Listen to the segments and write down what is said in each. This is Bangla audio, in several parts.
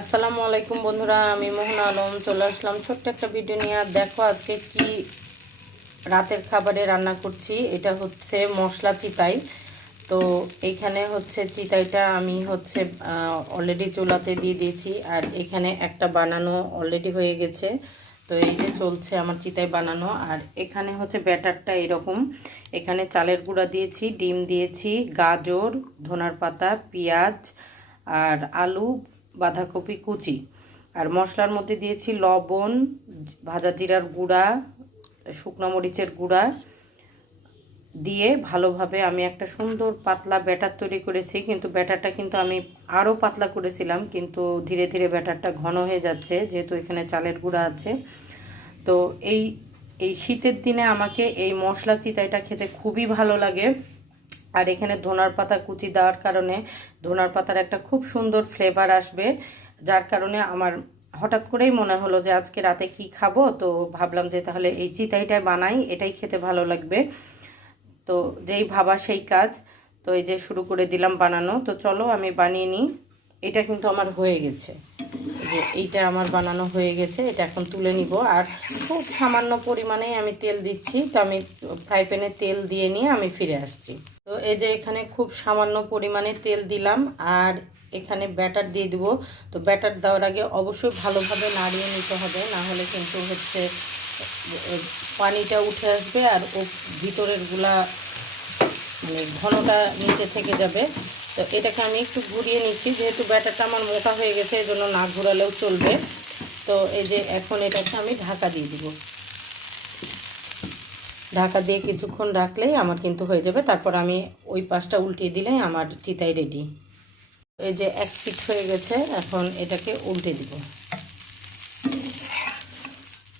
আসসালামু আলাইকুম বন্ধুরা, আমি মোহন আলম, চলে আসলাম ছোট্ট একটা ভিডিও নিয়ে। আর দেখো আজকে কি রাতের খাবারে রান্না করছি, এটা হচ্ছে মশলা চিতাই। তো এইখানে হচ্ছে চিতাইটা আমি হচ্ছে অলরেডি চুলাতে দিয়ে দিয়েছি, আর এখানে একটা বানানো অলরেডি হয়ে গেছে। তো এই যে চলছে আমার চিতাই বানানো, আর এখানে হচ্ছে ব্যাটারটা এরকম। এখানে চালের গুঁড়া দিয়েছি, ডিম দিয়েছি, গাজর, ধনার পাতা, পেঁয়াজ, আর আলু বাঁধাকপি, কুচি। আর মশলার মধ্যে দিয়েছি লবণ, ভাজা জিরার গুঁড়া, শুকনো মরিচের গুঁড়া। দিয়ে ভালোভাবে আমি একটা সুন্দর পাতলা ব্যাটার তৈরি করেছি, কিন্তু ব্যাটারটা কিন্তু আমি আরও পাতলা করেছিলাম, কিন্তু ধীরে ধীরে ব্যাটারটা ঘন হয়ে যাচ্ছে, যেহেতু এখানে চালের গুঁড়া আছে। তো এই এই শীতের দিনে আমাকে এই মশলা চিতাইটা খেতে খুবই ভালো লাগে। আর এখানে ধনার পাতা কুচি দেওয়ার কারণে ধনার পাতার একটা খুব সুন্দর ফ্লেভার আসবে। যার কারণে আমার হঠাৎ করেই মনে হলো যে আজকে রাতে কি খাব? তো ভাবলাম যে তাহলে এই চিতাইটাই বানাই, এটাই খেতে ভালো লাগবে। তো যেই ভাবা সেই কাজ। তো এই যে শুরু করে দিলাম বানানো। তো চলো আমি বানিয়ে নিই। এটা কিন্তু আমার হয়ে গেছে। যে এইটা আমার বানানো হয়ে গেছে, এটা এখন তুলে নিব। আর খুব সামান্য পরিমাণে আমি তেল দিচ্ছি, তো আমি ফ্রাই প্যানে তেল দিয়ে নিয়ে আমি ফিরে আসছি। তো এই যে এখানে খুব সামান্য পরিমাণে তেল দিলাম, আর এখানে ব্যাটার দিয়ে দিব। তো ব্যাটার দেওয়ার আগে অবশ্যই ভালোভাবে নাড়িয়ে নিতে হবে, না হলে কিন্তু হচ্ছে পানিটা উঠে আসবে আর ও ভিতরেরগুলা মানে ঘনটা নিচে থেকে যাবে। তো এটাকে আমি একটু ঘুরিয়ে নিচ্ছি, যেহেতু ব্যাটারটা আমার মোটা হয়ে গেছে এই জন্য না ঘুরালেও চলবে। তো এই যে এখন এটাকে আমি ঢাকা দিয়ে দিব। ঢাকা দিয়ে কিছুক্ষণ রাখলেই আমার কিন্তু হয়ে যাবে। তারপর আমি ওই পাশটা উল্টিয়ে দিলেই আমার চিতাই রেডি এই যে এক পিট হয়ে গেছে, এখন এটাকে উল্টে দিব।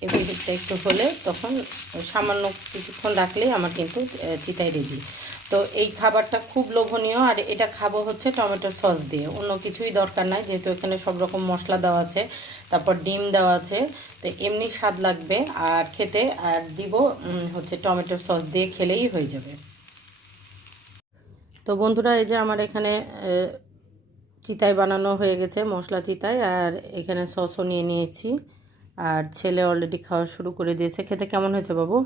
এই একটু হলে তখন সামান্য কিছুক্ষণ রাখলেই আমার কিন্তু চিতাই রেডি তো এই খাবারটা খুব লোভনীয় আর এটা খাব হচ্ছে টমেটো সস দিয়ে। অন্য কিছুই দরকার নাই যেহেতু এখানে সব রকম মশলা দেওয়া আছে তারপর ডিম দেওয়া আছে তো এমনি স্বাদ লাগবে। আর খেতে আর দিব হচ্ছে টমেটো সস দিয়ে খেলেই হয়ে যাবে। তো বন্ধুরা এই যে আমার এখানে চিতাই বানানো হয়ে গেছে মশলা চিতাই আর এখানে সসও নিয়ে নিয়েছি। আর ছেলে অলরেডি খাওয়া শুরু করে দিয়েছে। খেতে কেমন হয়েছে বাবু?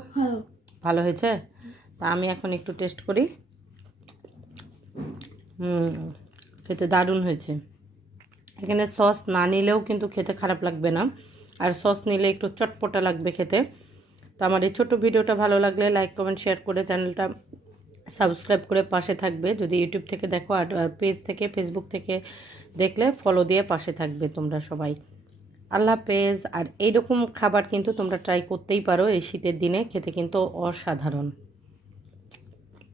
ভালো হয়েছে? তা আমি এখন একটু টেস্ট করি। খেতে দারুণ হয়েছে। এখানে সস না নিলেও কিন্তু খেতে খারাপ লাগবে না। আর সস নিলে একটু চটপটা লাগবে খেতে। তো আমার এই ছোটো ভিডিওটা ভালো লাগলে লাইক কমেন্ট শেয়ার করে চ্যানেলটা সাবস্ক্রাইব করে পাশে থাকবে। যদি ইউটিউব থেকে দেখো আর পেজ থেকে ফেসবুক থেকে দেখলে ফলো দিয়ে পাশে থাকবে তোমরা সবাই। আল্লাহ পেজ আর এইরকম খাবার কিন্তু তোমরা ট্রাই করতেই পারো এই শীতের দিনে। খেতে কিন্তু অসাধারণ।